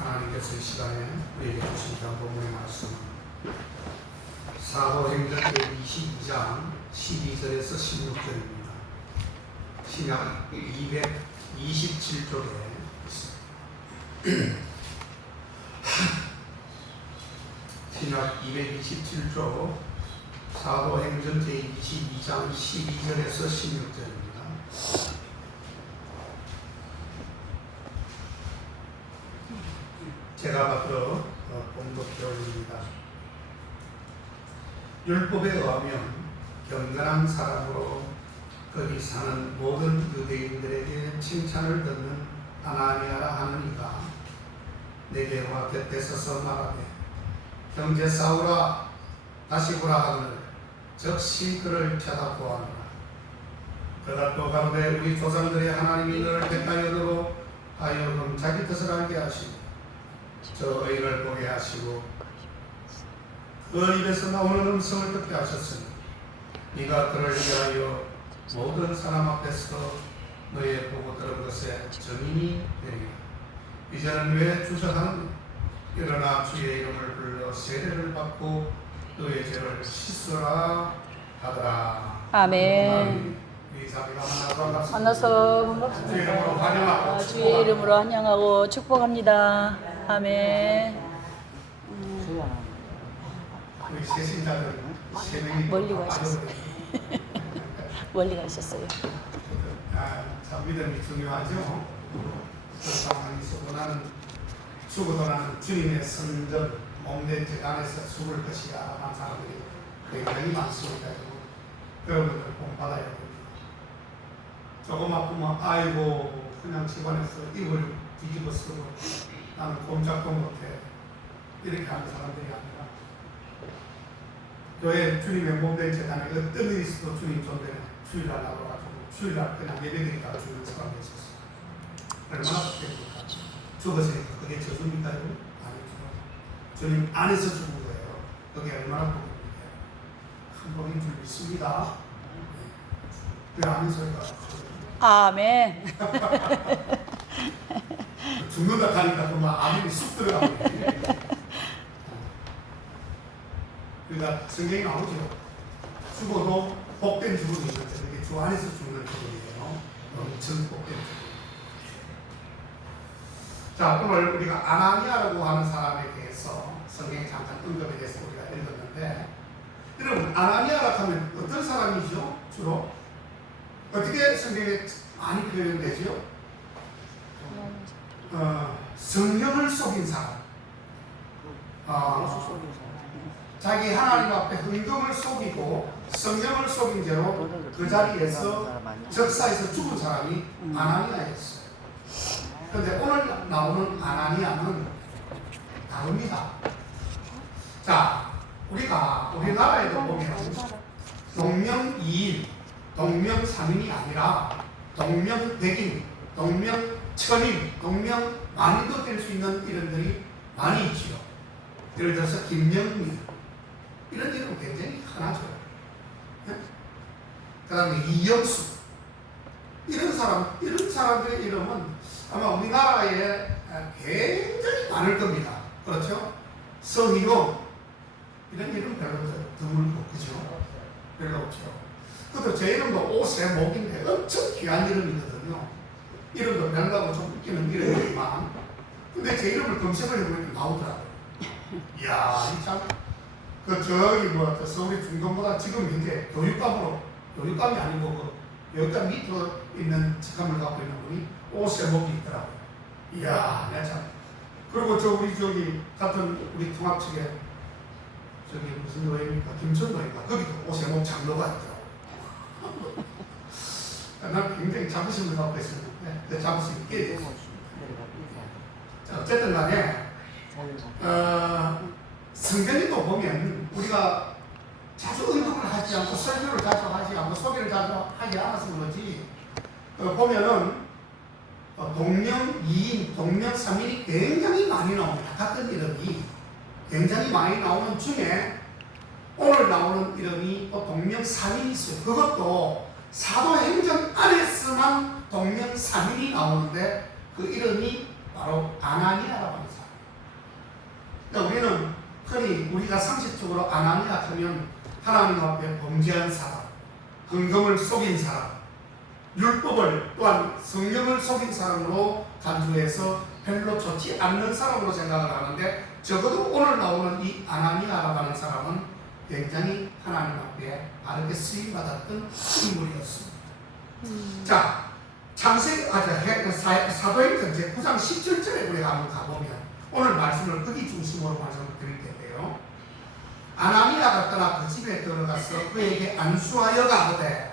하나님께서 이 시간에 우리에게 주신 본문의 말씀 사도행전 22장 12절에서 16절입니다. 신약 227쪽에 있습니다. 신약 227쪽 사도행전 제22장 12절에서 16절입니다. 제가 받들어 봉독해 올립니다. 율법에 의하면 경건한 사람으로 거기 사는 모든 유대인들에게 칭찬을 듣는 아나니아라 하는 이가 내게 와 곁에 서서 말하되 형제 사울아 다시 보라 하거늘 즉시 그를 쳐다보았노라. 그가 또 가로되 우리 조상들의 하나님이 너를 택하여도로 하여금 자기 뜻을 알게 하시고 저 의인을 보게 하시고 그 입에서 나오는 음성을 듣게 하셨으니 네가 그를 위하여 모든 사람 앞에서 너의 보고 들은 것에 증인이 되리라. 이제는 왜 주저하느냐? 일어나 주의 이름을 불러 세례를 받고 너의 죄를 씻으라 하더라. 아멘. 만나서 반갑습니다. 주의 이름으로 환영하고 축복합니다. 아멘. 우리 세신자들 세 명이 멀리 가셨어요. 멀리 가셨어요. 참 믿음이 중요하죠. 그 상황이 있고 나는 죽어도 나는 주님의 성전 몸된 제 안에서 죽을 것이야 하는 사람들이 굉장히 많습니다. 여러분들 복 받아야 됩니다. 조금 아프면 아이고 그냥 집안에서 입을 뒤집어 쓰고 나는 꼼짝도 못해 이렇게 하는 사람들이 아니라 교회 주님의 몸된 재단에 어떤 일이 있어도 주님 존재는 주일날 나와가지고 주일날 그냥 예배드리다가 주는 사람이 있었어요. 얼마나 좋겠습니까? 죽었으니까 그게 저주입니까요? 아니죠. 주님 안에서 죽은 거예요. 그게 얼마나 복입니까? 큰 복인 줄 믿습니다. 그 아멘 소리가 아멘. 죽는다 하니까 정말 아멘이 쑥 들어가고 그러니까 성경이 나오죠. 죽어도 복된 죽음이 있는데 이게 주 안에서 죽는 죽음이에요. 엄청 복된 죽음. 자, 오늘 우리가 아나니아라고 하는 사람에 대해서 성경에 잠깐 언급에 대해서 우리가 읽었는데 여러분 아나니아라고 하면 어떤 사람이죠? 주로? 어떻게 성경에 많이 표현되죠? 성령을 속인 사람. 자기 하나님 앞에 흥금을 속이고 성령을 속인 죄로 그 자리에서 적사에서 죽은 사람이 아나니아였어요. 그런데 오늘 나오는 아나니아는 다릅니다. 자, 우리가 우리나라에도 보면 동명이인, 동명삼인이 아니라 동명백인, 동명천인, 동명만인도 될 수 있는 이름들이 많이 있지요. 예를 들어서 김영민 이런 이름은 굉장히 흔하죠. 그 다음에 이영수 이런 사람들의 이름은 아마 우리나라에 굉장히 많을 겁니다. 그렇죠? 성희용 이런 이름 별로 드물고 그죠? 별로 없죠. 그것도 제 이름도 오세목인데 엄청 귀한 이름이거든요. 이름도 별다고 좀 웃기는 이름이지만 근데 제 이름을 검색을 해보니까 나오더라고요. 이야, 이 참, 서울의 중동보다 지금 현재 교육감이 아니고 교육감 밑으로 있는 직함을 갖고 있는 분이 오세목이 있더라고요. 이야, 내가 참. 그리고 우리 같은 우리 통합 측에 무슨 노예입니까? 김천노예입니까? 거기도 오세목 장로가 있더라고요. 난 굉장히 자부심을 갖고 있습니다. 그 자부심이 있게 됐어요. 자, 어쨌든 간에 성경에도 보면 우리가 자주 언급을 하지 않고 설교를 자주 하지 않고 소개를 자주 하지 않아서 그렇지 보면은 동명이인, 동명삼인이 굉장히 많이 나옵니다. 같은 이름이 굉장히 많이 나오는 중에 오늘 나오는 이름이 또 동명삼인이 있어요. 그것도 사도행전 안에서만 동명삼인이 나오는데 그 이름이 바로 아나니아라고 하는 사람. 그러니까 우리는 흔히 우리가 상식적으로 아나니아 하면 하나님 앞에 범죄한 사람, 헌금을 속인 사람, 율법을 또한 성경을 속인 사람으로 간주해서 별로 좋지 않는 사람으로 생각을 하는데, 적어도 오늘 나오는 이 아나니아라고 하는 사람은 굉장히 하나님 앞에 바르게 쓰임받았던 인물이었습니다. 자, 사도행전 제9장 17절에 우리가 한번 가보면 오늘 말씀을 거기 중심으로 말씀을 드릴 텐데요. 아나니아가 떠나 그 집에 들어가서 그에게 안수하여 가로되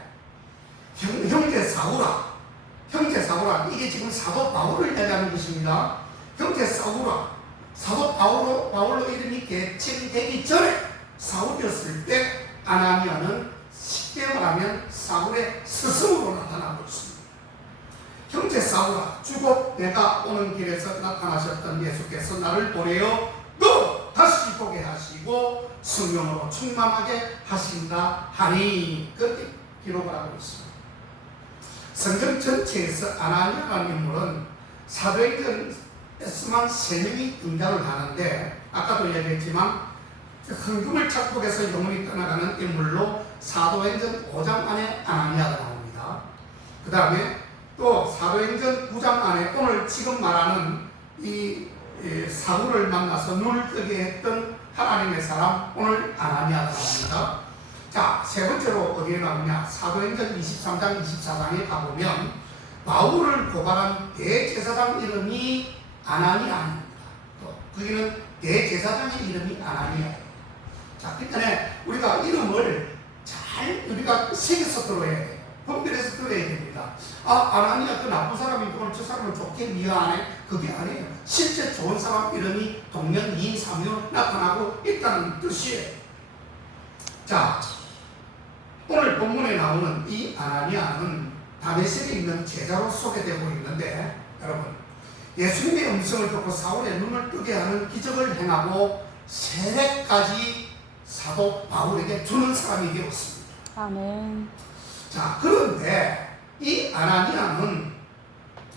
형제 사울아, 이게 지금 사도 바울을 얘기하는 것입니다. 형제 사울아, 사도 바울로 이름이 개칭되기 전에 사울이었을 때 아나니아는 쉽게 말하면 사울의 스승으로 나타나고 있습니다. 형제 사울아, 주곧 내가 오는 길에서 나타나셨던 예수께서 나를 보내어 너 다시 보게 하시고 성령으로 충만하게 하신다 하니, 그렇게 기록을 하고 있습니다. 성경 전체에서 아나니아라는 인물은 사도행전에서만 3명이 등장을 하는데, 아까도 얘기했지만 헌금을 착복해서 영혼이 떠나가는 인물로 사도행전 5장 안에 아나니아가 나옵니다. 그 다음에 또 사도행전 9장 안에 오늘 지금 말하는 이 사울을 만나서 눈을 뜨게 했던 하나님의 사람, 오늘 아나니아가 나옵니다. 자, 세 번째로 어디에 나오냐? 사도행전 23장 24장에 가보면 바울을 고발한 대제사장 이름이 아나니아입니다. 또 거기는 대제사장의 이름이 아나니아예요. 자, 그러니까 우리가 이름을 잘 우리가 새겨서 들어야 돼요. 분별해서 들어야 됩니다. 아나니아 그 나쁜 사람이고 오늘 저 사람은 좋게 미워하네, 그게 아니에요. 실제 좋은 사람 이름이 동명, 이인, 삼유 나타나고 있다는 뜻이에요. 자, 오늘 본문에 나오는 이 아나니아는 다메섹에 있는 제자로 소개되고 있는데, 여러분, 예수님의 음성을 듣고 사울의 눈을 뜨게 하는 기적을 행하고 세례까지 사도 바울에게 주는 사람이 되었습니다. 아멘. 자, 그런데 이 아나니아는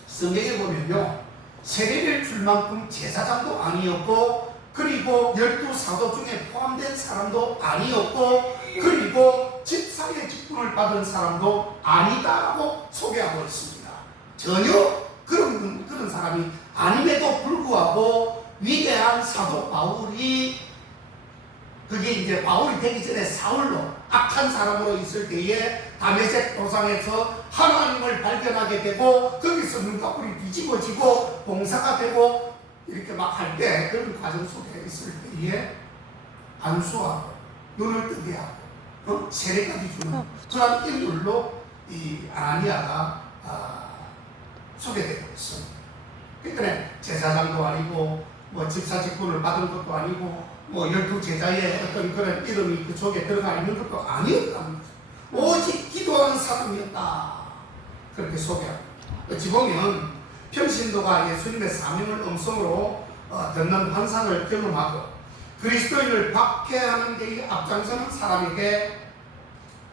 성경에 보면요, 세례를 줄 만큼 제사장도 아니었고, 그리고 12사도 중에 포함된 사람도 아니었고, 그리고 집사의 직분을 받은 사람도 아니다라고 소개하고 있습니다. 전혀 그런 사람이 아님에도 불구하고 위대한 사도 바울이, 그게 이제 바울이 되기 전에 사울로 악한 사람으로 있을 때에 다메섹 도상에서 하나님을 발견하게 되고, 거기서 눈꺼풀이 뒤집어지고 봉사가 되고 이렇게 막 할 때, 그런 과정 속에 있을 때에 안수하고 눈을 뜨게 하고 세례까지 주는 그런 인물로 이 아나니아가 소개되고 있습니다. 그러니까 제사장도 아니고 뭐 집사 직분을 받은 것도 아니고 뭐 12제자의 어떤 그런 이름이 그쪽에 들어가 있는 것도 아니었다는 거죠. 오직 기도하는 사람이었다, 그렇게 소개합니다. 어찌 보면 평신도가 예수님의 사명을 음성으로 듣는 환상을 경험하고 그리스도인을 박해하는 데 앞장서는 사람에게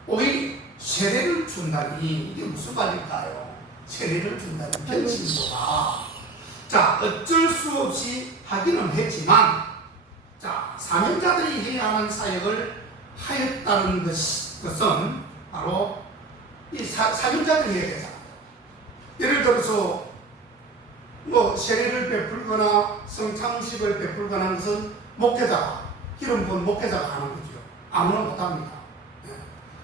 오히려 세례를 준다니, 이게 무슨 말일까요? 세례를 준다니, 평신도가. 자, 어쩔 수 없이 하기는 했지만, 자, 사명자들이 해야 하는 사역을 하였다는 것은 바로 이 사명자들이 해야 되잖아요. 예를 들어서 뭐 세례를 베풀거나 성찬식을 베풀거나 하는 것은 목회자가, 기름 부은 목회자가 하는 거죠. 아무나 못합니다.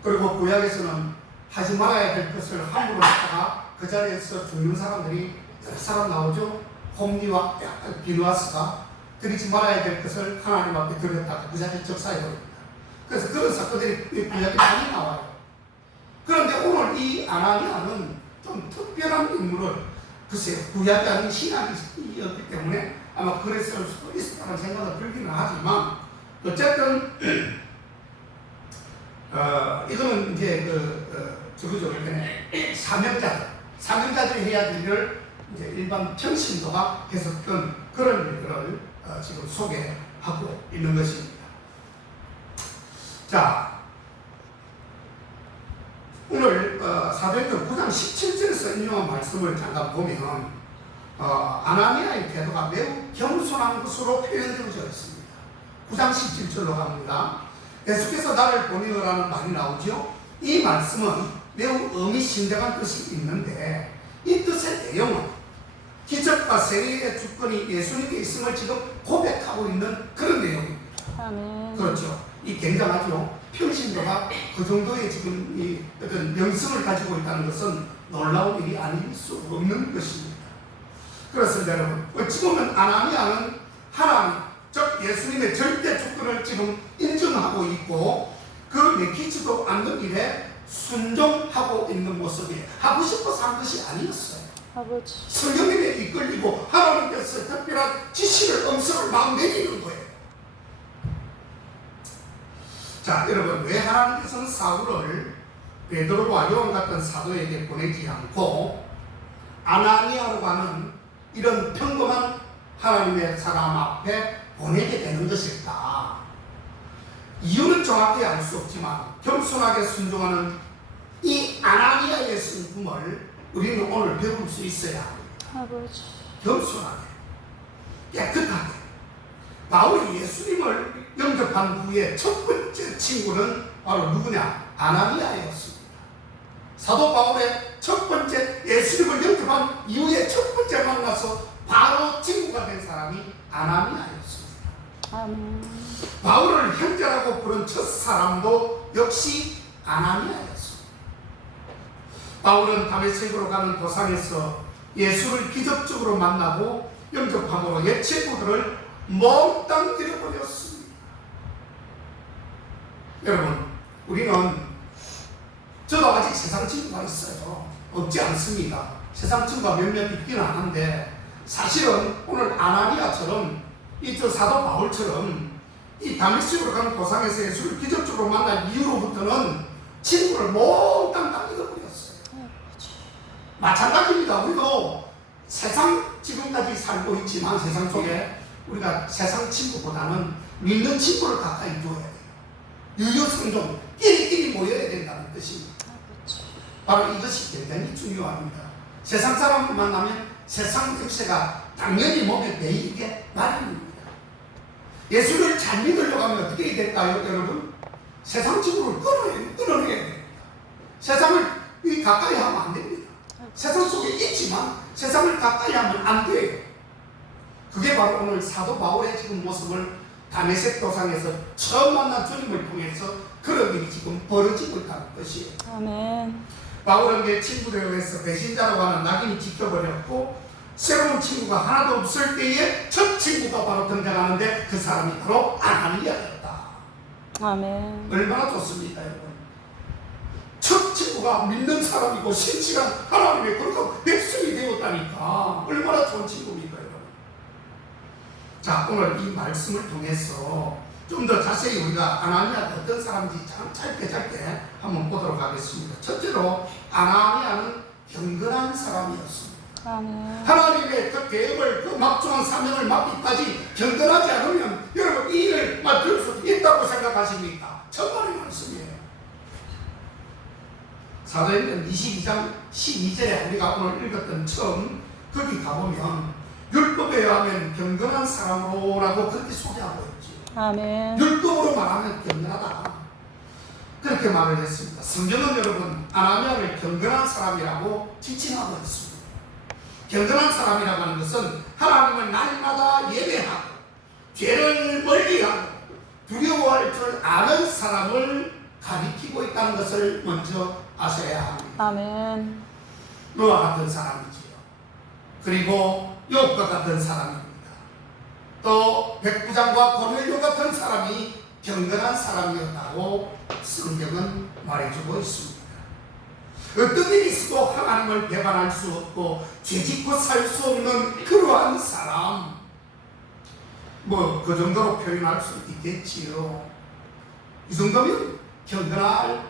그리고 구약에서는 하지 말아야 될 것을 함부로 했다가 그 자리에서 죽는 사람들이 여러 사람 나오죠. 홈리와 비누아스가 드리지 말아야 될 것을 하나님 앞에 드렸다가 그 자리에 적사해버립니다. 그래서 그런 사건들이 구약에 많이 나와요. 그런데 오늘 이 아나니아는 좀 특별한 인물을, 글쎄요, 구약이 아닌 신약이었기 때문에 아마 그랬을 수도 있었다는 생각을 들기는 하지만, 어쨌든 이거는 이제 저거죠. 사명자들이 해야 될 일을 이제 일반 평신도가 했었던 그런 일들을 지금 소개하고 있는 것입니다. 자, 오늘 사도행전 9장 17절에서 인용한 말씀을 잠깐 보면, 아나니아의 태도가 매우 겸손한 것으로 표현되어져 있습니다. 9장 17절로 갑니다. 예수께서 나를 보내어라는 말이 나오죠. 이 말씀은 매우 의미심장한 뜻이 있는데 이 뜻의 내용은 기적과 세계의 주권이 예수님께 있음을 지금 고백하고 있는 그런 내용입니다. 아멘. 그렇죠. 이 굉장하죠. 평신도가 그 정도의 지금 이 어떤 명성을 가지고 있다는 것은 놀라운 일이 아닐 수 없는 것입니다. 그렇습니다, 여러분. 어찌 보면 아나니아는 하나님, 즉 예수님의 절대 주권을 지금 인정하고 있고 그 내키지도 않는 일에 순종하고 있는 모습이에요. 하고 싶어서 한 것이 아니었어요. 아버지. 성령님에 이끌리고 하나님께서 특별한 지시를 음성을 막 내리는 거예요. 자, 여러분, 왜 하나님께서는 사울을 베드로와 요한 같은 사도에게 보내지 않고 아나니아라고 하는 이런 평범한 하나님의 사람 앞에 보내게 되는 것일까? 이유는 정확히 알 수 없지만 겸손하게 순종하는 이 아나니아의 성품을 우리는 오늘 배울 수 있어야 합니다. 아버지. 겸손하게, 깨끗하게. 바울이 예수님을 영접한 후에 첫 번째 친구는 바로 누구냐? 아나니아였습니다. 사도 바울의 첫 번째 예수님을 영접한 이후에 첫 번째 만나서 바로 친구가 된 사람이 아나니아였습니다. 아멘. 바울을 형제라고 부른 첫 사람도 역시 아나니아였습니다. 바울은 다메섹으로 가는 도상에서 예수를 기적적으로 만나고 영접함으로 옛 친구들을 몽땅 잃어버렸습니다. 여러분, 우리는 저도 아직 세상 친구가 있어요. 없지 않습니다. 세상 친구가 몇몇 있기는 한데 사실은 오늘 아나니아처럼 이 사도 바울처럼 이 다메섹으로 가는 도상에서 예수를 기적적으로 만난 이후로부터는 친구를 몽땅 다 잃어버렸어요. 마찬가지입니다. 우리도 세상 지금까지 살고 있지만 세상 속에 우리가 세상 친구보다는 믿는 친구를 가까이 두어야 돼요. 유효성종, 끼리끼리 모여야 된다는 뜻입니다. 바로 이것이 굉장히 중요합니다. 세상 사람을 만나면 세상 냄새가 당연히 몸에 배이게 마련입니다. 예수를 잘 믿으려고 하면 어떻게 해야 될까요, 여러분? 세상 친구를 끊어내야 됩니다. 세상을 가까이 하면 안 됩니다. 세상 속에 있지만 세상을 가까이 하면 안 돼요. 그게 바로 오늘 사도 바울의 지금 모습을 다메섹 도상에서 처음 만난 주님을 통해서 그런 일이 지금 벌어지고 있다는 것이에요. 아멘. 바울은 내 친구들에 의해서 배신자라고 하는 낙인이 찍혀버렸고 새로운 친구가 하나도 없을 때에 첫 친구가 바로 등장하는데 그 사람이 바로 아나니아였다. 아멘. 얼마나 좋습니까, 여러분? 첫 친구가 믿는 사람이고 신실한 하나님의 그런 백성이 되었다니까 얼마나 좋은 친구입니까, 여러분? 자, 오늘 이 말씀을 통해서 좀 더 자세히 우리가 아나니아가 어떤 사람인지 참 짧게 한번 보도록 하겠습니다. 첫째로 아나니아는 경건한 사람이었습니다. 아멘. 하나님의 그 계획을, 그 막중한 사명을 맡기까지 경건하지 않으면 여러분 이 일을 맡을 수 있다고 생각하십니까? 정말의 말씀이에요. 사도행전 22장 12절에 우리가 오늘 읽었던 처음 거기 가보면 율법에 의하면 경건한 사람으로라고 그렇게 소개하고 있지. 아멘. 율법으로 말하면 경건하다. 그렇게 말을 했습니다. 성경은 여러분 아나니아를 경건한 사람이라고 지칭하고 있습니다. 경건한 사람이라고 하는 것은 하나님을 날마다 예배하고 죄를 멀리하고 두려워할 줄 아는 사람을 가리키고 있다는 것을 먼저 아셔야 합니다. 아멘. 노아 같은 사람이지요. 그리고 욥과 같은 사람입니다. 또 백부장과 고넬료 같은 사람이 경건한 사람이었다고 성경은 말해주고 있습니다. 어떤 일이 있어도 하나님을 배반할 수 없고 죄짓고 살 수 없는 그러한 사람, 그 정도로 표현할 수 있겠지요. 이 정도면 경건할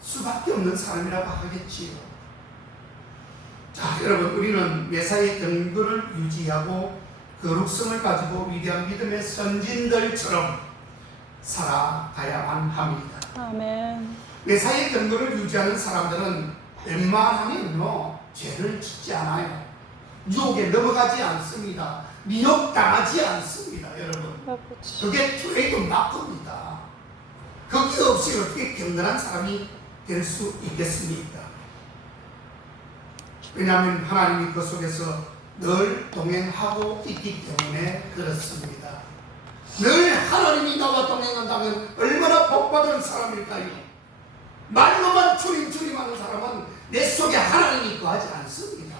수밖에 없는 사람이라고 하겠지요. 자, 여러분, 우리는 매사에 경건을 유지하고 거룩성을 가지고 위대한 믿음의 선진들처럼 살아가야만 합니다. 아멘. 매사에 경건을 유지하는 사람들은 웬만하면요 죄를 짓지 않아요. 유혹에 넘어가지 않습니다. 미혹당하지 않습니다. 여러분, 아버지. 그게 트레이드 마크입니다. 그게 없이 어떻게 경건한 사람이 될 수 있겠습니까? 왜냐하면 하나님이 그 속에서 늘 동행하고 있기 때문에 그렇습니다. 늘 하나님이 나와 동행한다면 얼마나 복받은 사람일까요? 말로만 주님 하는 사람은 내 속에 하나님이 거하지 않습니다.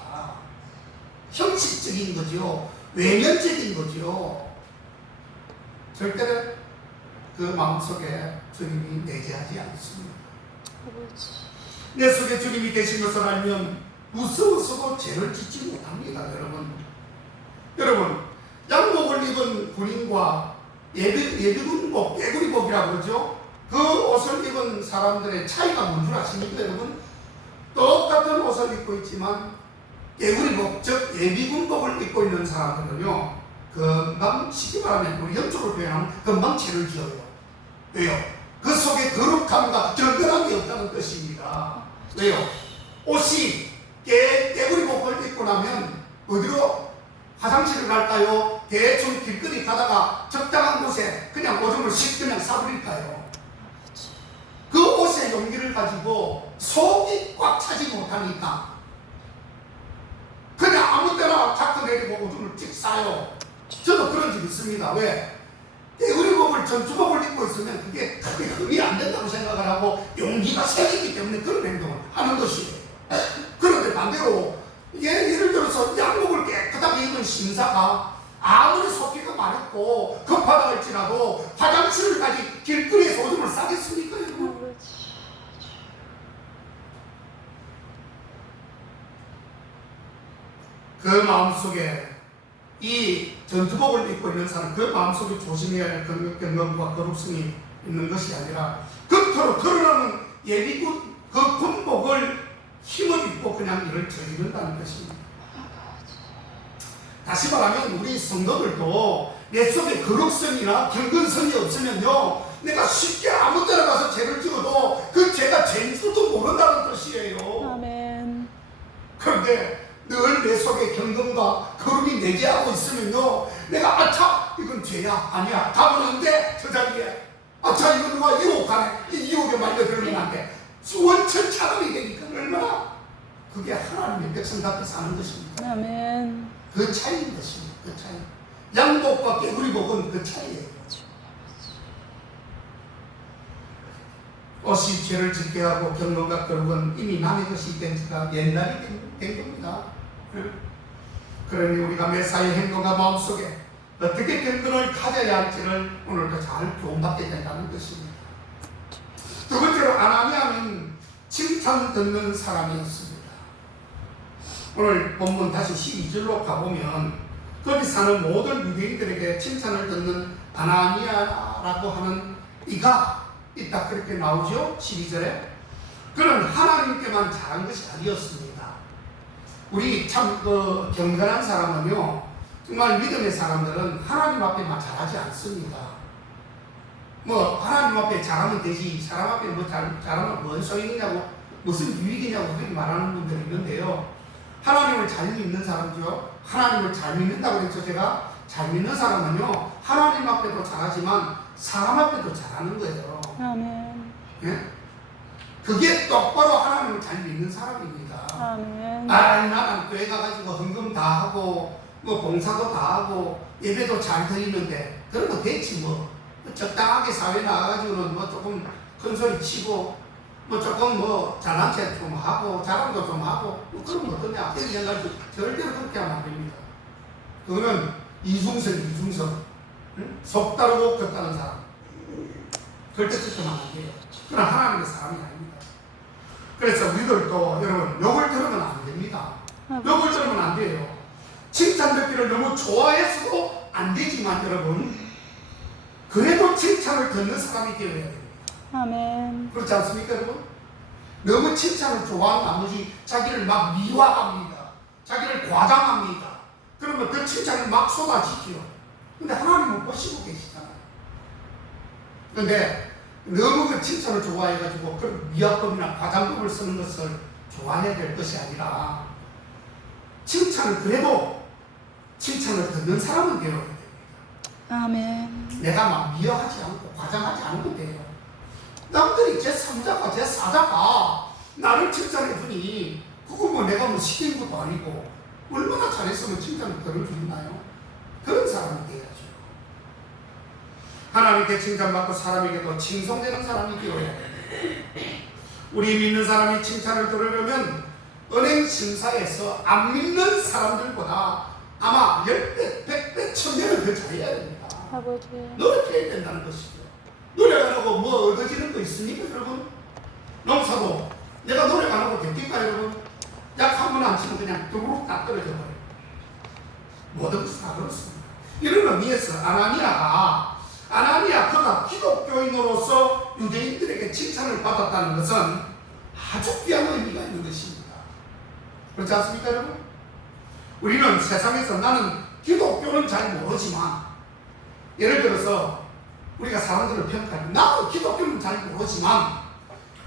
형식적인 거죠. 외면적인 거죠. 절대로 그 마음속에 주님이 내재하지 않습니다. 아버지. 내 속에 주님이 계신 것을 알면 무서워서도 죄를 짓지 못합니다. 여러분, 양복을 입은 군인과 예비군복, 깨구리복이라고 그러죠. 그 옷을 입은 사람들의 차이가 뭔 줄 아십니까, 여러분? 똑같은 옷을 입고 있지만 깨구리복, 즉 예비군복을 입고 있는 사람들은요, 금방 쉽게 말하면 우리 영적으로 표현하면 금방 죄를 지어요. 왜요? 그 속에 거룩함과 정결함이 없다는 뜻입니다. 왜요? 옷이 깨구리복을 입고 나면 어디로 화장실을 갈까요? 대충 길거리 가다가 적당한 곳에 그냥 오줌을 씩 그냥 싸버릴까요? 그 옷의 용기를 가지고 속이 꽉 차지 못하니까 그냥 아무 때나 자꾸 내리고 오줌을 찍 싸요. 저도 그런 적 있습니다. 왜? 깨구리복을 전투복을 입고 있으면 그게 크게 흠이 안 된다고 생각을 하고 용기가 생기기 때문에 그런 행동을 하는 것이에요. 그런데 반대로 예를 들어서 양복을 깨끗하게 입은 신사가 아무리 속기가 마렵고 급하다 할지라도 화장실을 가지 길거리에서 오줌을 싸겠습니까? 여러분? 그 마음속에 이 전투복을 입고 있는 사람, 그 마음속에 조심해야 할 경건과 거룩성이 있는 것이 아니라 겉으로 드러나는 예비군 그 군복을 힘을 입고 그냥 일을 저지른다는 것입니다. 다시 말하면 우리 성도들도 내 속에 거룩성이나 경건성이 없으면요, 내가 쉽게 아무 데나 가서 죄를 지어도 그 죄가 죄인 줄도 모른다는 뜻이에요. 아멘. 그런데 늘 내 속에 경건과 거룩이 내재하고 있으면요, 내가 아차 이건 죄야, 아니야, 가면 안 돼, 저 자리에. 아차 이건 누가 유혹하네, 이 유혹에 말려들면 안 돼. 원천 차단이 되니까 얼마나 그게 하나님의 백성답게 사는 것입니다. 아멘. 그 차이인 것입니다. 그 차이. 양복과 깨구리복은 그 차이예요. 옷이 죄를 짓게 하고 경건과 거룩은 이미 남의 것이 된 지가 옛날이 된 겁니다. 그러니 우리가 매사의 행동과 마음속에 어떻게 경건을 가져야 할지를 오늘도 잘 교훈받게 된다는 것입니다. 두 번째로 아나니아는 칭찬 듣는 사람이었습니다. 오늘 본문 다시 12절로 가보면 거기 사는 모든 유대인들에게 칭찬을 듣는 아나니아라고 하는 이가 있다 그렇게 나오죠. 12절에 그는 하나님께만 잘한 것이 아니었습니다. 우리 참 경건한 사람은요, 정말 믿음의 사람들은 하나님 앞에만 잘하지 않습니다. 뭐 하나님 앞에 잘하면 되지, 사람 앞에 뭐 잘하면 뭔 소용이냐고, 무슨 유익이냐고 그렇게 말하는 분들이 있는데요, 하나님을 잘 믿는 사람이죠. 하나님을 잘 믿는다고 그랬죠. 제가 잘 믿는 사람은요, 하나님 앞에도 잘하지만 사람 앞에도 잘하는 거예요. 아멘. 예? 그게 똑바로 하나님을 잘 믿는 사람입니다. 아멘. 나는 교회 가가지고 헌금 다 하고 뭐 봉사도 다 하고 예배도 잘 드리는데 그런 거 됐지 뭐. 적당하게 사회 나가가지고는 뭐 조금 큰 소리 치고 뭐 조금 뭐 잘난 체 좀 하고 자랑도 좀 하고 뭐 그런 거 어떠냐 이런 생각을 절대로 그렇게 하면 안 됩니다. 그거는 이중성 응? 속 다르고 겉 다른 사람 절대 그렇게 하면 안 돼요. 그건 하나님의 사람이 아닙니다. 그래서 우리들도 여러분 욕을 들으면 안 됩니다. 욕을 들으면 안 돼요. 칭찬 듣기를 너무 좋아해서도 안 되지만 여러분 그래도 칭찬을 듣는 사람이 되어야 됩니다. 아멘. 그렇지 않습니까 여러분? 너무 칭찬을 좋아하는 나머지 자기를 막 미화합니다. 자기를 과장합니다. 그러면 그 칭찬을 막 쏟아지죠. 근데 하나님은 보시고 계시잖아요. 그런데 너무 그 칭찬을 좋아해가지고 그런 미화법이나 과장법을 쓰는 것을 좋아해야 될 것이 아니라 칭찬을 그래도 칭찬을 듣는 사람은 되어야 됩니다. 아멘. 내가 막 미워하지 않고 과장하지 않으면 돼요. 남들이 제3자가 제4자가 나를 칭찬해 주니 그거 뭐 내가 뭐 시킨 것도 아니고 얼마나 잘했으면 칭찬을 들어주나요? 그런 사람이 돼야죠. 하나님께 칭찬받고 사람에게도 칭송되는 사람이 되어야 됩니다. 우리 믿는 사람이 칭찬을 들으려면 은행 심사에서 안 믿는 사람들보다 아마 10배, 100배, 1000배는 더 잘해야 됩니다. 아버지. 노력해야 된다는 것이죠. 노력 안 하고 뭐 얻어지는 거 있습니까, 여러분? 농사도 내가 노력 안 하고 됩니까, 여러분? 약 한 번 안 치면 그냥 두루룩 다 떨어져 버려요. 모든 것이 다 그렇습니다. 이런 의미에서 아나니아 그가 기독교인으로서 유대인들에게 칭찬을 받았다는 것은 아주 귀한 의미가 있는 것입니다. 그렇지 않습니까, 여러분? 우리는 세상에서 나는 기독교는 잘 모르지만, 예를 들어서 우리가 사람들을 평가하면 나도 기독교는 잘 모르지만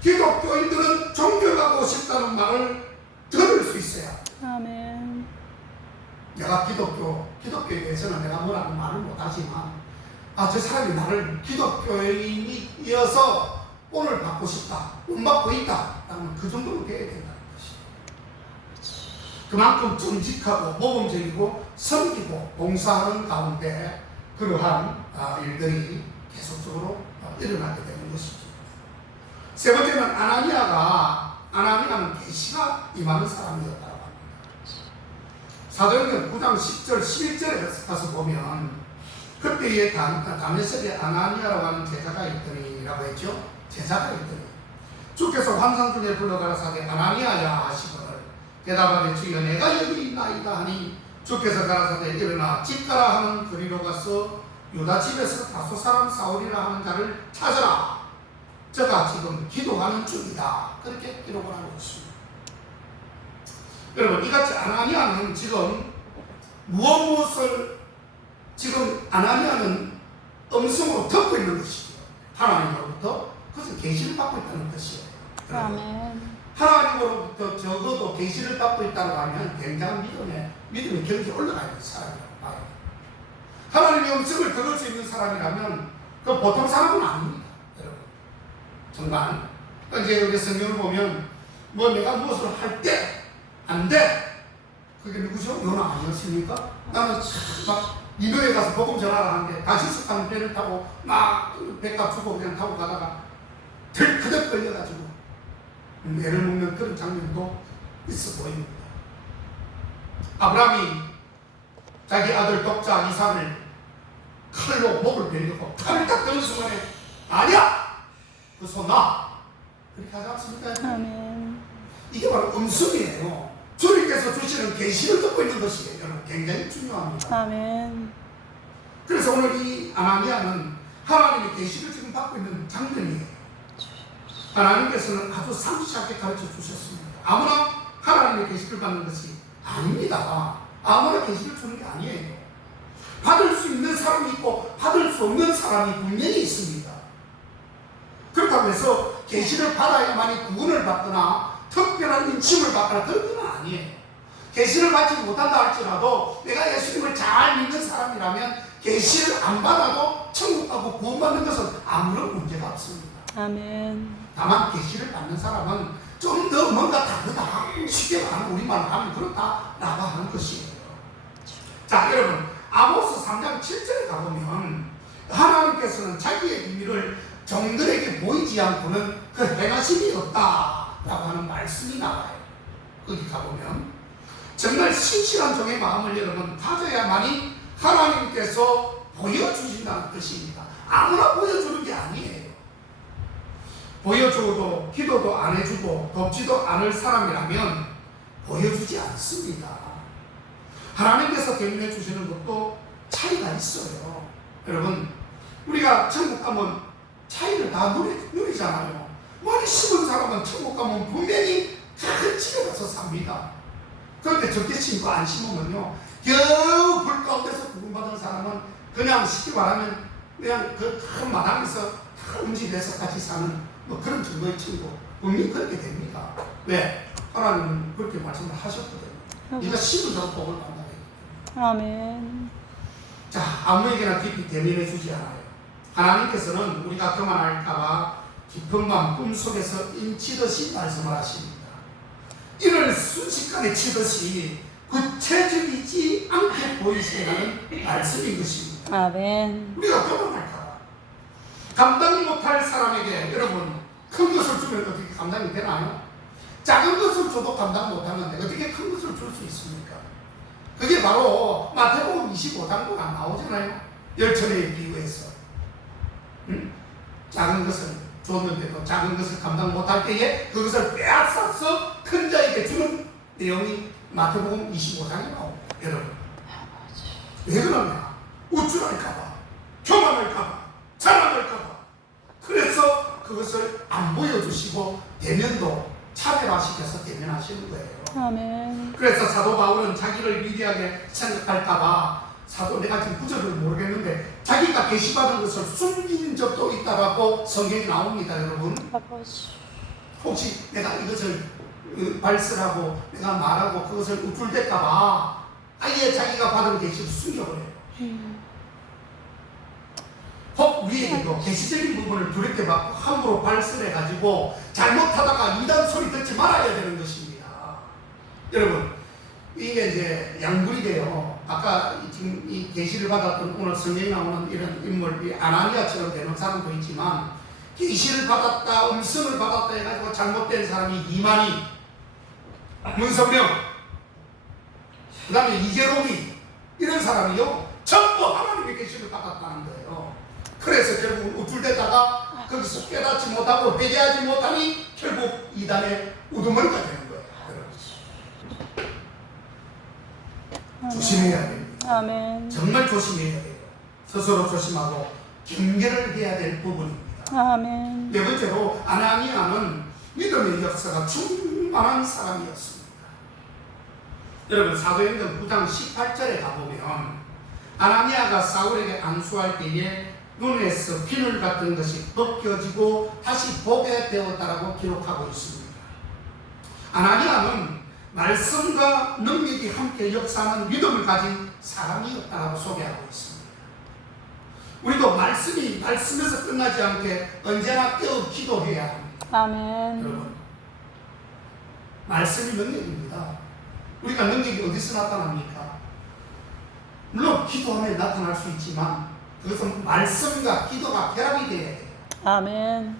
기독교인들은 존경하고 싶다는 말을 들을 수 있어요. 아멘. 내가 기독교에 대해서는 내가 뭐라고 말을 못하지만 저 사람이 나를 기독교인이어서 본을 받고 싶다, 본 받고 있다 라면 그 정도로 돼야 된다는 것이죠. 그만큼 정직하고 모범적이고 섬기고 봉사하는 가운데 그러한 일들이 계속적으로 일어나게 되는 것이죠. 세 번째는 아나니아는 계시가 임하는 사람이었다고 합니다. 사도행전 9장 10절 11절에 가서 보면 그때에 다메섹에 아나니아라고 하는 제자가 있더니라고 했죠. 제자가 있더니 주께서 환상 중에 불러가라사대 아나니아야 하시거늘 대답하되 주여 내가 여기 있나이다 하니 주께서 가라사대 일어나 집 가라 하는 거리로 가서 유다 집에서 다소 사람 사울이라 하는 자를 찾아라. 저가 지금 기도하는 중이다. 그렇게 기록을 하고 있습니다. 여러분, 이같이 아나니아는 지금 무엇을 지금 아나니아는 음성으로 듣고 있는 것이죠. 하나님으로부터 그것은 계시를 받고 있다는 것이에요. 아멘. 하나님으로부터 적어도 계시를 받고 있다고 하면 굉장한 믿음의 경지에 올라가 있는 사람이라고 봐요. 하나님의 음성을 들을 수 있는 사람이라면 그 보통 사람은 아닙니다. 여러분, 정말 이제 우리 성경을 보면 뭐 내가 무엇을 할 때 안 돼. 그게 누구죠? 요나 아니었습니까? 나는 막 니도에 가서 복음 전하라 하는데 다시스 타는 배를 타고 막 배값 주고 그냥 타고 가다가 덜커덕 걸려가지고 애를 먹는 그런 장면도 있어 보입니다. 아브라함이 자기 아들 독자 이삭을 칼로 목을 베리고 칼을 딱 드는 순간에 아니야! 그 손 놔! 그렇게 하지 않습니까? 아멘. 이게 바로 음성이에요. 주님께서 주시는 계시를 듣고 있는 것이에요. 여러분, 굉장히 중요합니다. 아멘. 그래서 오늘 이 아나니아는 하나님의 계시를 지금 받고 있는 장면이에요. 하나님께서는 아주 상세하게 가르쳐 주셨습니다. 아무나 하나님의 계시를 받는 것이 아닙니다. 아무나 계시를 주는 게 아니에요. 받을 수 있는 사람이 있고 받을 수 없는 사람이 분명히 있습니다. 그렇다고 해서 계시를 받아야만이 구원을 받거나 특별한 인침을 받거나 그런 건 아니에요. 계시를 받지 못한다 할지라도 내가 예수님을 잘 믿는 사람이라면 계시를 안 받아도 천국 가고 구원받는 것은 아무런 문제가 없습니다. 아멘. 다만 계시를 받는 사람은 좀 더 뭔가 다르다, 쉽게 말하면 우리말로 하면 그렇다라고 하는 것이에요. 자, 여러분, 아모스 3장 7절에 가보면 하나님께서는 자기의 비밀을 종들에게 보이지 않고는 그 행하심이 없다라고 하는 말씀이 나와요. 거기 가보면 정말 신실한 종의 마음을 여러분 가져야만이 하나님께서 보여주신다는 것입니다. 아무나 보여주는 게 아니에요. 보여주어도 기도도 안 해주고 돕지도 않을 사람이라면 보여주지 않습니다. 하나님께서 계명해 주시는 것도 차이가 있어요. 여러분, 우리가 천국 가면 차이를 다 누리잖아요. 많이 심은 사람은 천국 가면 분명히 큰 집에 가서 삽니다. 그런데 적게 심고 안 심으면요, 겨우 불 가운데서 구원받은 사람은 그냥 쉽게 말하면 그냥 그 큰 마당에서 다 음식해서 같이 사는 뭐 그런 정도의 친구 분명히 그렇게 됩니다. 왜? 하나님은 그렇게 말씀을 하셨거든요. 네가 심을수록 복을 받는다. 아멘. 자, 아무에게나 깊이 대면해 주지 않아요. 하나님께서는 우리가 교만할까봐 깊은 밤 꿈속에서 인치듯이 말씀을 하십니다. 이를 순식간에 치듯이 구체적이지 않게 보이시라는 말씀인 것입니다. 아멘. 우리가 교만할까봐 감당 못할 사람에게 여러분 큰 것을 주면 어떻게 감당이 되나요? 작은 것을 줘도 감당 못하는데 어떻게 큰 것을 줄 수 있습니까? 그게 바로 마태복음 25장도 안 나오잖아요. 열천에 비유해서 작은 것을 줬는데도 작은 것을 감당 못할 때에 그것을 빼앗아서 큰 자에게 주는 내용이 마태복음 25장에 나옵니다. 여러분 왜 그러냐? 우쭐할까봐, 교만할까봐, 자랑할까봐. 그래서 그것을 안 보여주시고 대면도 차별화시켜서 대면하시는 거예요. 아멘. 그래서 사도 바울은 자기를 위대하게 생각할까봐 내가 지금 구절을 모르겠는데 자기가 계시받은 것을 숨긴 적도 있다라고 성경이 나옵니다. 여러분 아버지. 혹시 내가 이것을 발설하고 내가 말하고 그것을 우쭐댈까봐 아예 자기가 받은 계시를 숨겨버려요. 혹 위에도 계시적인 부분을 두렵게 받고 함부로 발설해가지고 잘못하다가 이단 소리 듣지 말아야 되는 것입니다. 여러분 이게 이제 양분이 돼요. 아까 지금 이 계시를 받았던 오늘 성경에 나오는 이런 인물, 이 아나니아처럼 되는 사람도 있지만 계시를 받았다, 음성을 받았다 해가지고 잘못된 사람이 이만희, 문성명, 그 다음에 이재롱이 이런 사람이요 전부 하나님의 계시를 받았다는 거예요. 그래서 결국 우쭐대다가 거기서 깨닫지 못하고 회개하지 못하니 결국 이단의 우두머리가 되는 거예요. 조심해야 됩니다. 아멘. 정말 조심해야 돼요. 스스로 조심하고 경계를 해야 될 부분입니다. 아멘. 네 번째로 아나니아는 믿음의 역사가 충만한 사람이었습니다. 여러분 사도행전 9장 18절에 가보면 아나니아가 사울에게 안수할 때에 눈에서 비늘 같은 것이 벗겨지고 다시 보게 되었다라고 기록하고 있습니다. 아나니아는 말씀과 능력이 함께 역사하는 믿음을 가진 사람이었다라고 소개하고 있습니다. 우리도 말씀에서 끝나지 않게 언제나 깨어 기도해야 합니다. 아멘. 여러분 말씀이 능력입니다. 우리가 능력이 어디서 나타납니까? 물론 기도하면 나타날 수 있지만 그것은 말씀과 기도가 결합이 되어야 돼요. 아멘.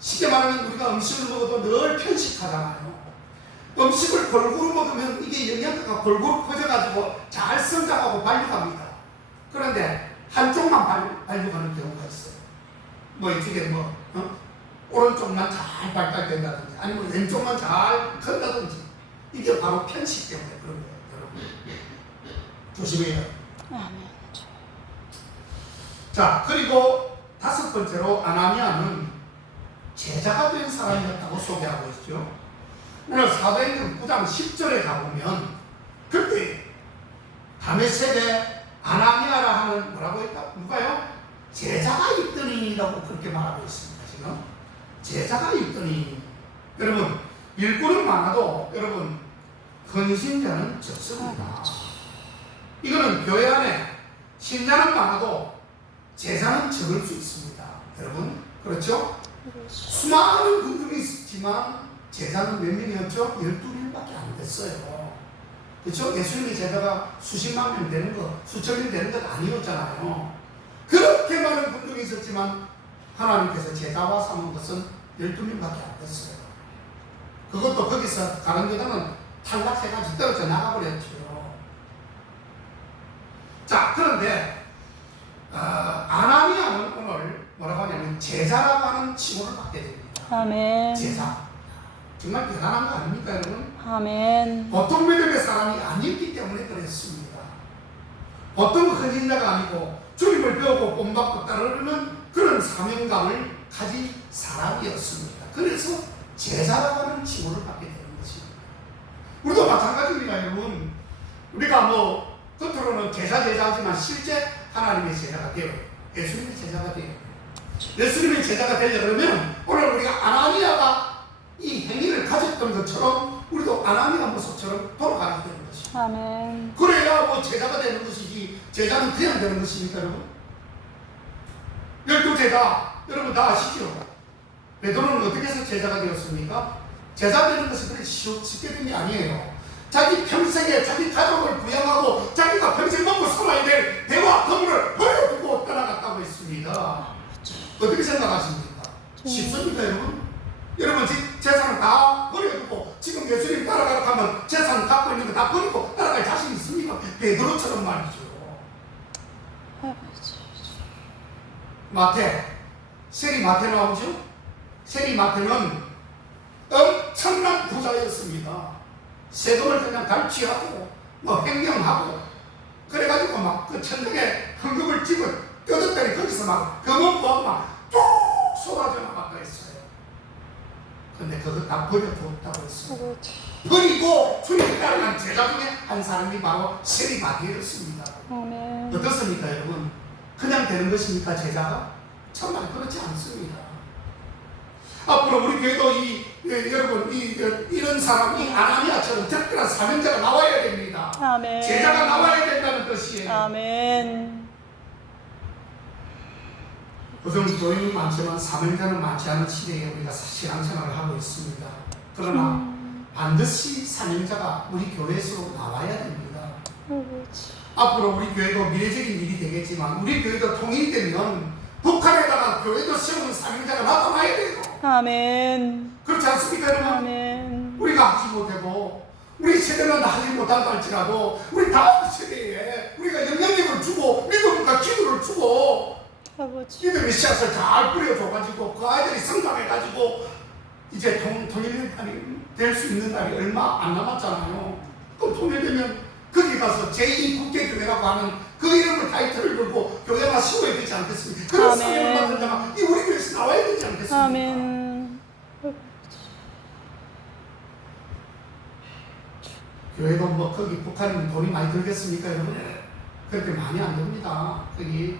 쉽게 말하면 우리가 음식을 먹어도 늘 편식하잖아요. 음식을 골고루 먹으면 이게 영양가가 골고루 퍼져가지고 잘 성장하고 발육합니다. 그런데 한쪽만 발육하는 경우가 있어요. 뭐 이쪽에 오른쪽만 잘 발달된다든지 아니면 왼쪽만 잘 큰다든지 이게 바로 편식 때문에 그런 거예요. 여러분 조심해야 돼요. 아멘. 자, 그리고 다섯 번째로 아나니아는 제자가 된 사람이었다고 소개하고 있죠. 오늘 사도행전 9장 10절에 가보면 그때 다메섹에 아나니아라 하는 뭐라고 했다? 누가요? 제자가 있더니라고 그렇게 말하고 있습니다. 지금 제자가 있더니 여러분 일꾼은 많아도 여러분 헌신자는 적습니다. 이거는 교회 안에 신자는 많아도 제자는 적을 수 있습니다. 여러분 그렇죠? 수많은 군중이 있지만 제자는 몇 명이었죠? 12명밖에 안 됐어요. 그렇죠? 예수님의 제자가 수십만 명 되는 것, 수천 명 되는 것 아니었잖아요. 그렇게 많은 군중이 있었지만 하나님께서 제자와 삼은 것은 12명밖에 안 됐어요. 그것도 거기서 다른 교단은 탈락해가지고 떨어져 나가버렸죠. 자, 그런데 아나니아는 오늘 뭐라고 하냐면 제자라고 하는 칭호를 받게 됩니다. 아멘. 제자. 정말 대단한 거 아닙니까, 여러분? 아멘. 보통 믿음의 사람이 아니었기 때문에 그랬습니다. 보통 헌신자가 아니고 주님을 배우고 본받고 따르는 그런 사명감을 가진 사람이었습니다. 그래서 제자라고 하는 칭호를 받게 되는 것입니다. 우리도 마찬가지입니다, 여러분. 우리가 겉으로는 제자지만 실제 하나님의 제자가 되어요. 예수님의 제자가 되어요. 예수님의 제자가 되려면 오늘 우리가 아나니아가 이 행위를 가졌던 것처럼 우리도 아나니아 모습처럼 돌아가야 되는 것입니다. 아멘. 그래야 뭐 제자가 되는 것이지 제자는 그냥 되는 것입니까 여러분? 12제자 여러분 다 아시죠? 베드로는 어떻게 해서 제자가 되었습니까? 제자 되는 것이 그렇게 쉽게 된 게 아니에요. 자기 평생에 자기 가족을 부양하고 자기가 평생 먹고 살아야 될 배와 건물을 버려두고 떠나갔다고 했습니다. 어떻게 생각하십니까? 쉽습니까 여러분? 여러분 재산을 다 버려두고 지금 예수님 따라가라 하면 재산 갖고 있는 거 다 버리고 따라갈 자신 있습니까? 베드로처럼 말이죠. 마태, 세리 마태 나오죠? 세리 마태는 엄청난 부자였습니다. 세금을 그냥 갈취하고 뭐 횡령하고 그래가지고 막 그 천장에 헌금을 집어 뜯었더니 거기서 막 금은 부하고 막쭉 쏟아져 나갔다 했어요. 근데 그거 다 버려두었다고 했어요. 버리고 주님을 따라간 제자 중에 한 사람이 바로 세리 마태였습니다. 아멘. 어떻습니까 여러분? 그냥 되는 것입니까 제자가? 정말 그렇지 않습니다. 앞으로 우리 교회도 여러분 이런 사람이 아나니아처럼 특별한 사명자가 나와야 됩니다. 아멘. 제자가 나와야 된다는 뜻이에요. 아멘. 요즘 교인은 많지만 사명자는 많지 않은 시대에 우리가 신앙생활을 하고 있습니다. 그러나 반드시 사명자가 우리 교회에서 나와야 됩니다. 앞으로 우리 교회도 미래적인 일이 되겠지만 우리 교회도 통일되면 북한에다가 교회도 세우는 사명자가 나타나야 돼요. 아멘. 그렇지 않습니까 여러분? 아멘. 우리가 하지 못해도 우리 세대는 하지 못한다 할지라도 우리 다음 세대에 우리가 영향력을 주고 믿음과 기도를 주고 아버지. 믿음의 씨앗을 잘 뿌려줘가지고 그 아이들이 성장해가지고 이제 통일이 될 수 있는 날이 얼마 안 남았잖아요. 또 통일되면 거기 가서 제2 국제교회라고 하는 그 이름을 타이틀을 걸고 교회가 세워야 되지 않겠습니까? 그런 사명을 맡은 자가 이 우리 교회에서 나와야 되지 않겠습니까? 아멘. 교회도 뭐 거기 북한이면 돈이 많이 들겠습니까 여러분? 그렇게 많이 안 듭니다. 거기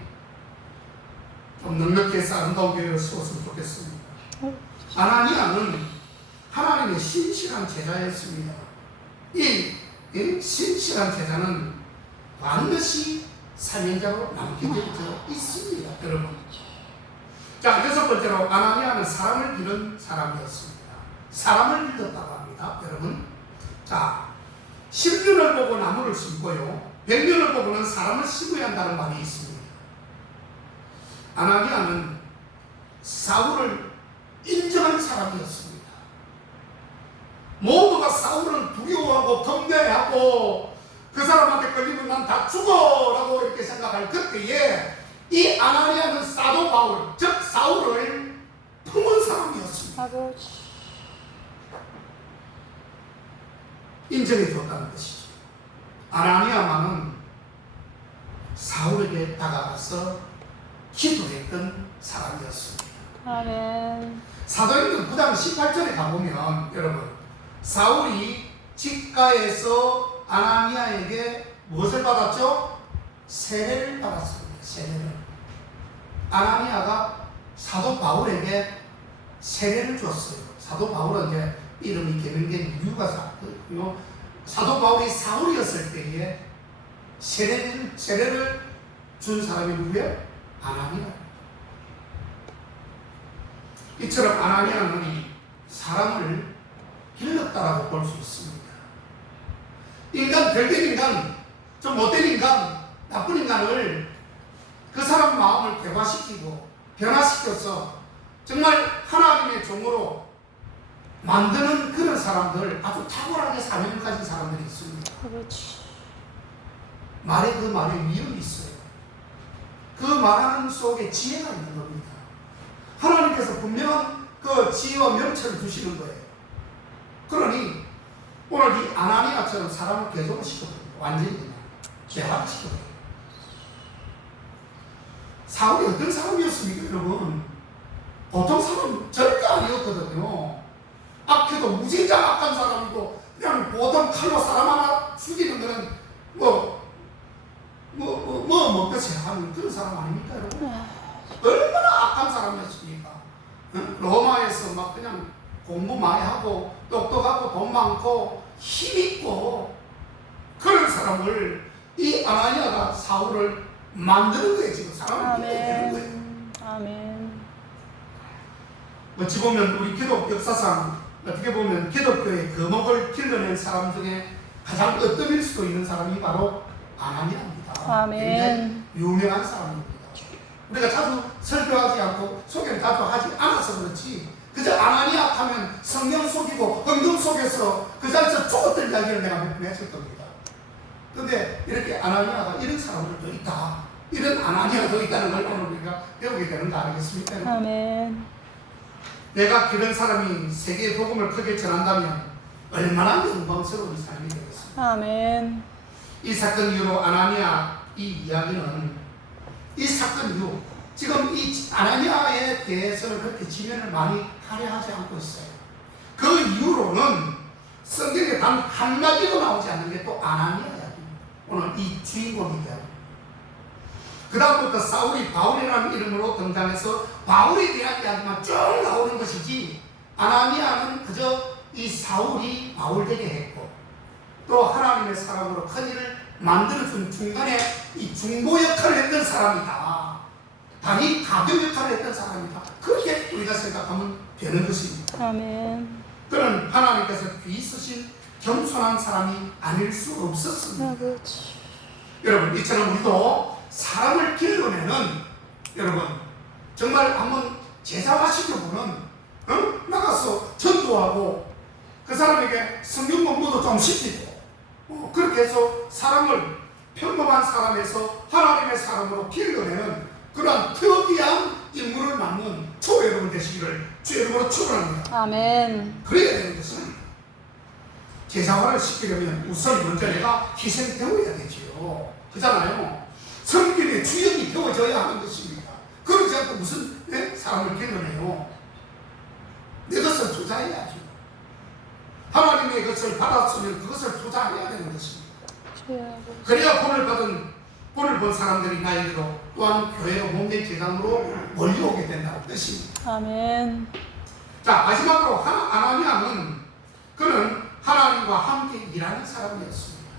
좀 넉넉해서 아름다운 교회를 세웠으면 좋겠습니다. 아나니아는 하나님의 신실한 제자였습니다. 이 신실한 제자는 반드시 사명자로 남게 되어 있습니다. 여러분. 자, 여섯 번째로 아나니아는 사람을 잃은 사람이었습니다. 사람을 잃었다고 합니다. 여러분. 자, 10년을 보고 나무를 심고요. 100년을 보고는 사람을 심어야 한다는 말이 있습니다. 아나니아는 사울을 인정한 사람이었습니다. 모두가 사울을 두려워하고 경배하고 그 사람한테 걸리면 난 다 죽어라고 이렇게 생각할 그때에 이 아나니아는 사도 바울, 즉 사울을 품은 사람이었습니다. 아버지. 인정해 줬다는 것이죠. 아나니아만은 사울에게 다가가서 기도했던 사람이었습니다. 아멘. 사도행전 9장 18절에 가보면 여러분 사울이 직가에서 아나니아에게 무엇을 받았죠? 세례를 받았습니다. 세례를. 아나니아가 사도 바울에게 세례를 줬어요. 사도 바울은 이제 이름이 개명된 이유가 사도 바울이 사울이었을 때에 세례를 준 사람이 누구예요? 아나니아. 이처럼 아나니아는 사람을 길렀다라고 볼 수 있습니다. 인간, 별된 인간, 좀 못된 인간, 나쁜 인간을 그 사람 마음을 개화시키고 변화시켜서 정말 하나님의 종으로 만드는 그런 사람들, 아주 탁월하게 사명을 가진 사람들이 있습니다. 아버지. 말에 그 말에 위험이 있어요. 그 말하는 속에 지혜가 있는 겁니다. 하나님께서 분명한 그 지혜와 명철을 주시는 거예요. 그러니 오늘 이 아나니아처럼 사람을 개종을 시켜버려요. 완전히 그냥 개화를 시켜버려요. 사울이 어떤 사람이었습니까 여러분? 보통 사람 절대 아니었거든요. 악해도 무진장 악한 사람이고 그냥 보통 칼로 사람 하나 죽이는 거는 먹듯이 하는 그런 사람 아닙니까 여러분? 얼마나 악한 사람이었습니까? 응? 로마에서 막 그냥 공부 많이 하고 똑똑하고 돈 많고 힘있고 그런 사람을 이 아나니아가 사울을 만드는 거예요. 지금 사람을 만드는 거예요. 아멘. 어찌 보면 우리 기독 역사상 어떻게 보면 기독교의 거목을 길러낸 사람 중에 가장 으뜸일 수도 있는 사람이 바로 아나니아입니다. 아멘. 굉장히 유명한 사람입니다. 우리가 자주 설교하지 않고 소개를 자주 하지 않아서 그렇지 그저 아나니아 하면 성령 속이고 흥금 속에서 그 자리에서 죽었던 이야기를 내가 몇 번 했을 겁니다. 그런데 이렇게 아나니아가 이런 사람들도 있다, 이런 아나니아도 있다는 걸 오늘 우리가 배우게 되는 거 아니겠습니까? 아멘. 내가 그런 사람이 세계의 복음을 크게 전한다면 얼마나 영광스러운 삶이 되겠습니까? 아멘. 이 사건 이후로 아나니아 이 이야기는 이 사건 이후 지금 이 아나니아에 대해서는 그렇게 지면을 많이 할애하지 않고 있어요. 그 이후로는 성경에 단 한마디도 나오지 않는 게 또 아나니아 이야기입니다. 오늘 이 주인공이 돼요. 그 다음부터 사울이 바울이라는 이름으로 등장해서 바울에 대한 이야기만 쭉 나오는 것이지 아나니아는 그저 이 사울이 바울 되게 했고 또 하나님의 사람으로 큰 일을 만들어준 중간에 이 중보 역할을 했던 사람이다, 다리 가교 역할을 했던 사람이다, 그렇게 우리가 생각하면 되는 것입니다. 아멘. 그는 하나님께서 귀 쓰신 겸손한 사람이 아닐 수 없었습니다. 아버지. 여러분 이처럼 우리도 사람을 길러내는, 여러분 정말 한번 제자화시켜보는 나가서 전도하고 그 사람에게 성경 공부도 좀 시키고 그렇게 해서 사람을 평범한 사람에서 하나님의 사람으로 길러내는 그러한 특이한 인물을 맡는 저 여러분 되시기를 주 이름으로 축원합니다. 아멘. 그래야 되는 것은 제자화를 시키려면 우선 먼저 내가 희생되어야 되지요. 그잖아요. 성경의 주역이 되어져야 하는 것입니다. 그러지 않고 무슨 사람을 길러내요. 내 것을 투자해야죠. 하나님의 것을 받았으면 그것을 투자해야 되는 것입니다. 그래야 본을 본 사람들이 나에게로 또한 교회로 몸된 제장으로 몰려오게 된다는 뜻입니다. 아멘. 자, 마지막으로 아나니아는 그는 하나님과 함께 일하는 사람이었습니다.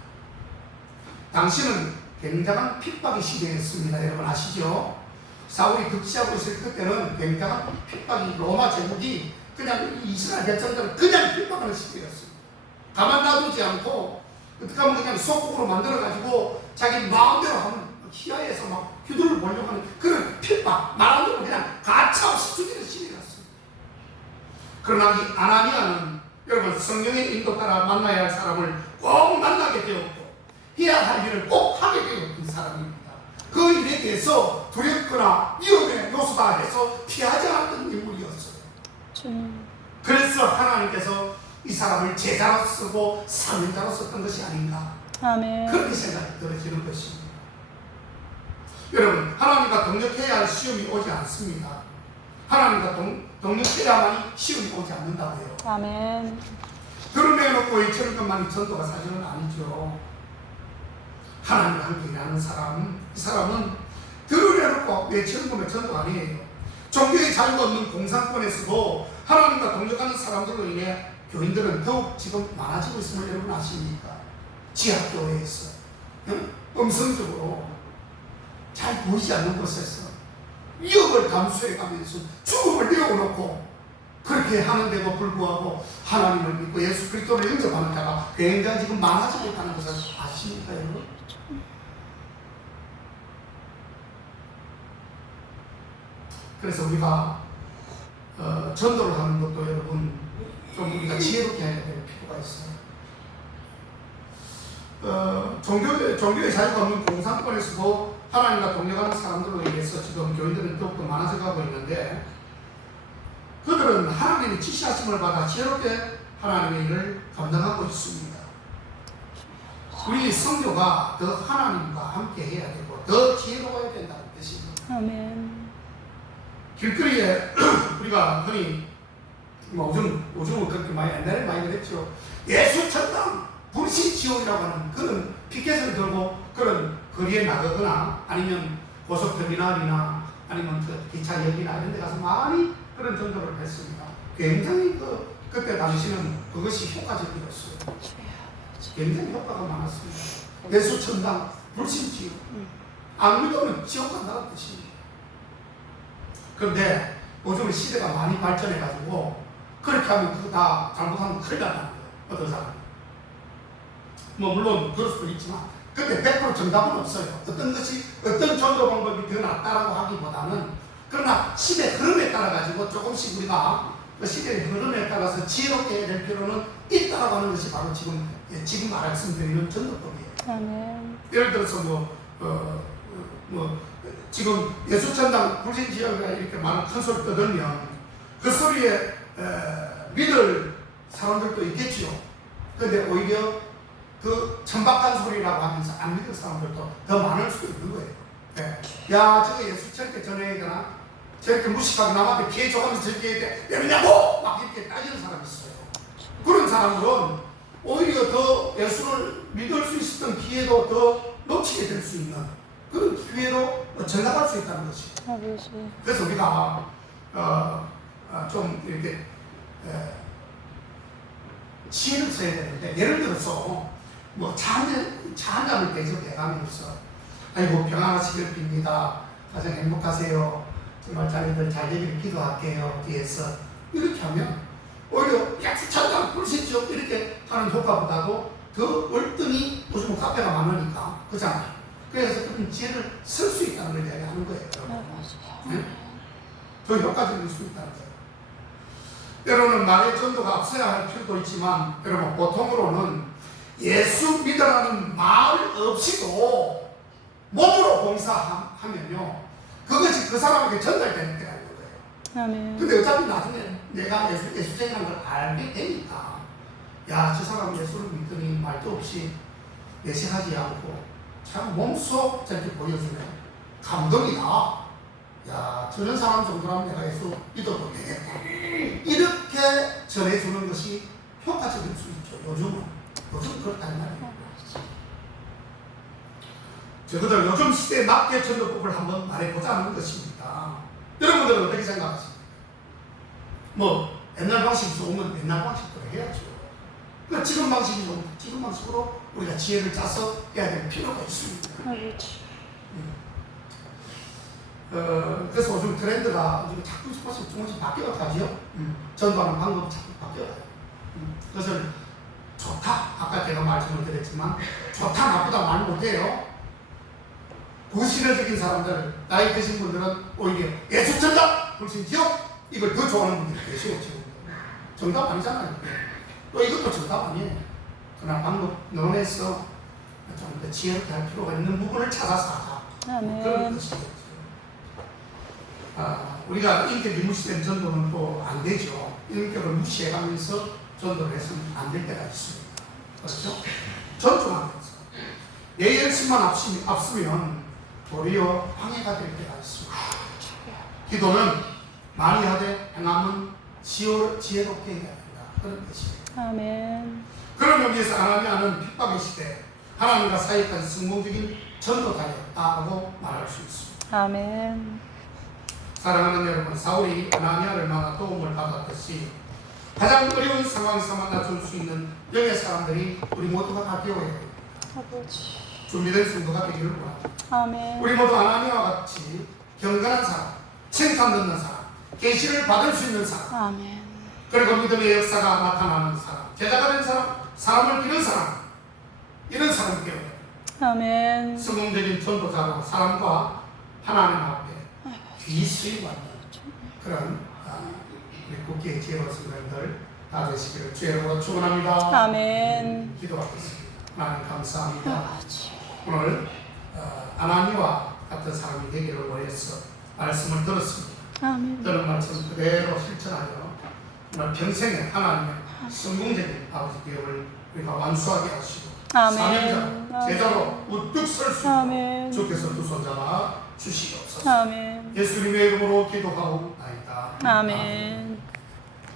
당시는 굉장한 핍박이 시대였습니다. 여러분 아시죠? 사울이 득시하고 있을 그때는 굉장한 핍박이, 로마 제국이 그냥 이스라엘 백성들을 그냥 핍박하는 시대였습니다. 가만 놔두지 않고 어떻게 하면 그냥 속국으로 만들어가지고 자기 마음대로 하면 희야에서 막 휘두를 보려고 하는 그런 핍박, 말 안 듣고 그냥 가차없이 죽이는 시대였습니다. 그러나 이 아나니아는 여러분 성령의 인도 따라 만나야 할 사람을 꼭 만나게 되었고 해야 할 일을 꼭 하게 되었던 사람입니다. 그 일에 대해서 두렵거나 위험의 요소다 해서 피하지 않았던 인물이었어요. 그래서 하나님께서 이 사람을 제자로 쓰고 사명자로 썼던 것이 아닌가, 아멘. 그렇게 생각이 들어지는 것입니다. 여러분 하나님과 동력해야 할 시험이 오지 않습니다. 하나님과 동력해야만이 시험이 오지 않는다고요. 아멘. 드러내놓고 이처럼 것만이 전도가 사실은 아니죠. 하나님과 함께 일하는 사람, 이 사람은 드러내놓고 외치는 것만 전도가 아니에요. 종교의 자유가 없는 공산권에서도 하나님과 동력하는 사람들로 인해 교인들은 더욱 지금 많아지고 있음을 여러분 아십니까? 지하교회에서 음성적으로 잘 보이지 않는 곳에서 위협을 감수해가면서 죽음을 내어놓고 그렇게 하는데도 불구하고 하나님을 믿고 예수 그리스도를 영접하는 자가 굉장히 지금 많아지고 있다는 것을 아십니까 여러분? 그래서 우리가 전도를 하는 것도 여러분 좀 우리가 지혜롭게 해야 될 필요가 있어요. 종교의 자유가 없는 공산권에서도 하나님과 동력하는 사람들로 인해서 지금 교인들은 더욱더 많아져 가고 있는데 그들은 하나님의 지시하심을 받아 지혜롭게 하나님의 일을 감당하고 있습니다. 우리 성도가 더 하나님과 함께 해야 되고 더 지혜로워야 된다는 뜻입니다. 아멘. 길거리에 우리가 흔히 요즘은 그렇게 많이 옛날에 많이 그랬죠. 예수 천당 불신 지옥이라고 하는 그런 피켓을 들고 그런 거리에 나가거나 아니면 고속터미널이나 아니면 그 기차역이나 이런 데 가서 많이 그런 전도를 했습니다. 굉장히 그 그때 당시는 그것이 효과적이었어요. 주여 아버지. 굉장히 효과가 많았습니다. 예수 천당 불신지옥 안 믿으면 지옥 간다는 뜻입니다. 그런데 요즘 시대가 많이 발전해가지고 그렇게 하면 그거 다 잘못하면 큰일 난다는 거예요. 어떤 사람은 뭐 물론 그럴 수도 있지만 그때 100% 정답은 없어요. 어떤 것이 어떤 전도 방법이 더 낫다라고 하기보다는 그러나 시대 흐름에 따라 가지고 조금씩 우리가 그 시대의 흐름에 따라서 지혜롭게 해야 될 필요는 있다라고 하는 것이 바로 지금 말씀드리는 전도법이에요. 아멘. 예를 들어서 지금 예수천당 불신지역이라 이렇게 많은 큰 소리 떠들면 그 소리에 믿을 사람들도 있겠죠. 그런데 오히려 그 천박한 소리라고 하면서 안 믿을 사람들도 더 많을 수도 있는 거예요. 네. 야, 저거 예수 저렇게 전해야 되나? 저렇게 무식하게 남한테 피해 줘가면서 저렇게 해야 돼? 왜냐고! 막 이렇게 따지는 사람이 있어요. 그런 사람들은 오히려 더 예수를 믿을 수 있었던 기회도 더 놓치게 될 수 있는 그런 기회로 전락할 수 있다는 것이죠. 아버지. 그래서 우리가 좀 이렇게 지혜를 써야 되는데, 예를 들어서 뭐 차 한 잔을 계속 내가면서 아이고 평안하시길 빕니다. 가장 행복하세요. 정말 자기들 잘 되기를 기도할게요. 뒤에서 이렇게 하면 오히려 약수천당 불신지옥 이렇게 하는 효과보다도 더 월등히 요즘 카페가 많으니까 그렇잖아요. 그래서 그런 지혜를 쓸 수 있다는 걸 이야기하는 거예요. 네? 더 효과적일 수 있다는 거예요. 때로는 말의 전도가 앞서야 할 필요도 있지만 여러분 보통으로는 예수 믿으라는 말 없이도 몸으로 봉사하면요 그것이 그 사람에게 전달되는 때가 있는 거예요. 아멘. 근데 어차피 나중에 내가 예수쟁이라는 걸 알게 되니까 야, 저 사람 예수를 믿더니 말도 없이 내색하지 않고 참 몸소 저렇게 보여주네. 감동이다. 야, 저런 사람 정도라면 내가 예수 믿어도 되겠다. 이렇게 전해주는 것이 효과적일 수 있죠. 요즘 그렇다는 말이에요. 저희들 요즘 시대에 맞게 전도법을 한번 말해보자는 것입니다. 여러분들은 어떻게 생각하십니까? 뭐 옛날 방식이 좋으면 옛날 방식대로 해야죠. 그러니까 지금 방식이 좋으면 지금 방식으로 우리가 지혜를 짜서 해야 될 필요가 있습니다. 아버지. 그래서 요즘 트렌드가 자꾸 조금씩 바뀌어가죠. 전도하는 방법이 자꾸 바뀌어가요. 그것을 좋다, 아까 제가 말씀을 드렸지만 좋다, 나쁘다 말 못해요. 부실해적인 사람들, 나이 드신 분들은 오히려 예수천당, 불신지옥 이걸 더 좋아하는 분들이 계시고 지금 정답 아니잖아요. 또 이것도 정답 아니에요. 그러나 방법 논에서 좀 더 지혜롭게 할 필요가 있는 부분을 찾아서 하자. 아멘. 그런 것이겠죠. 우리가 인격이 무시된 전도는 또 안 되죠. 인격을 무시해가면서 전도를 해서는 안 될 때가 있습니다. 그렇죠? 존중하면서 내 열심만 앞서면 도리어 방해가 될 때가 있습니다. 기도는 많이 하되 행함은 지혜롭게 해야 된다. 그런 뜻입니다. 아멘. 그런 의미에서 아나니아는 핍박의 시대 하나님과 사이까지 성공적인 전도자였다고 말할 수 있습니다. 아멘. 사랑하는 여러분, 사울이 아나니아를 만나 도움을 받았듯이 가장 어려운 상황에서 만나줄 수 있는 영의 사람들이 우리 모두가 다 되어야 됩니다. 아버지. 준비된 성도가 되기를 원합니다. 아멘. 우리 모두 아나니아와 같이 경건한 사람, 칭찬 듣는 사람, 계시를 받을 수 있는 사람, 아멘. 그리고 믿음의 역사가 나타나는 사람, 제자가 된 사람, 사람을 기는 사람, 이런 사람이 되어야 됩니다. 아멘. 성공적인 전도자로 사람과 하나님 앞에 귀수히 받는 그런 우리 국기의 지혜로운 성도님들 다 되시기를 주의로 축원합니다. 아멘. 기도하겠습니다. 하나님 감사합니다. 아버지. 오늘 아나니와 같은 사람이 되기를 원해서 말씀을 들었습니다. 아멘. 들은 말씀 그대로 실천하여 오늘 평생에 하나님의 성공적인 아버지 기업을 우리가 완수하게 하시고 아멘. 사명자, 제자로 우뚝 설 수 아멘. 있도록 주께서 두 손 잡아 주시옵소서. 아멘. 예수님의 이름으로 기도하옵나이다. 아멘.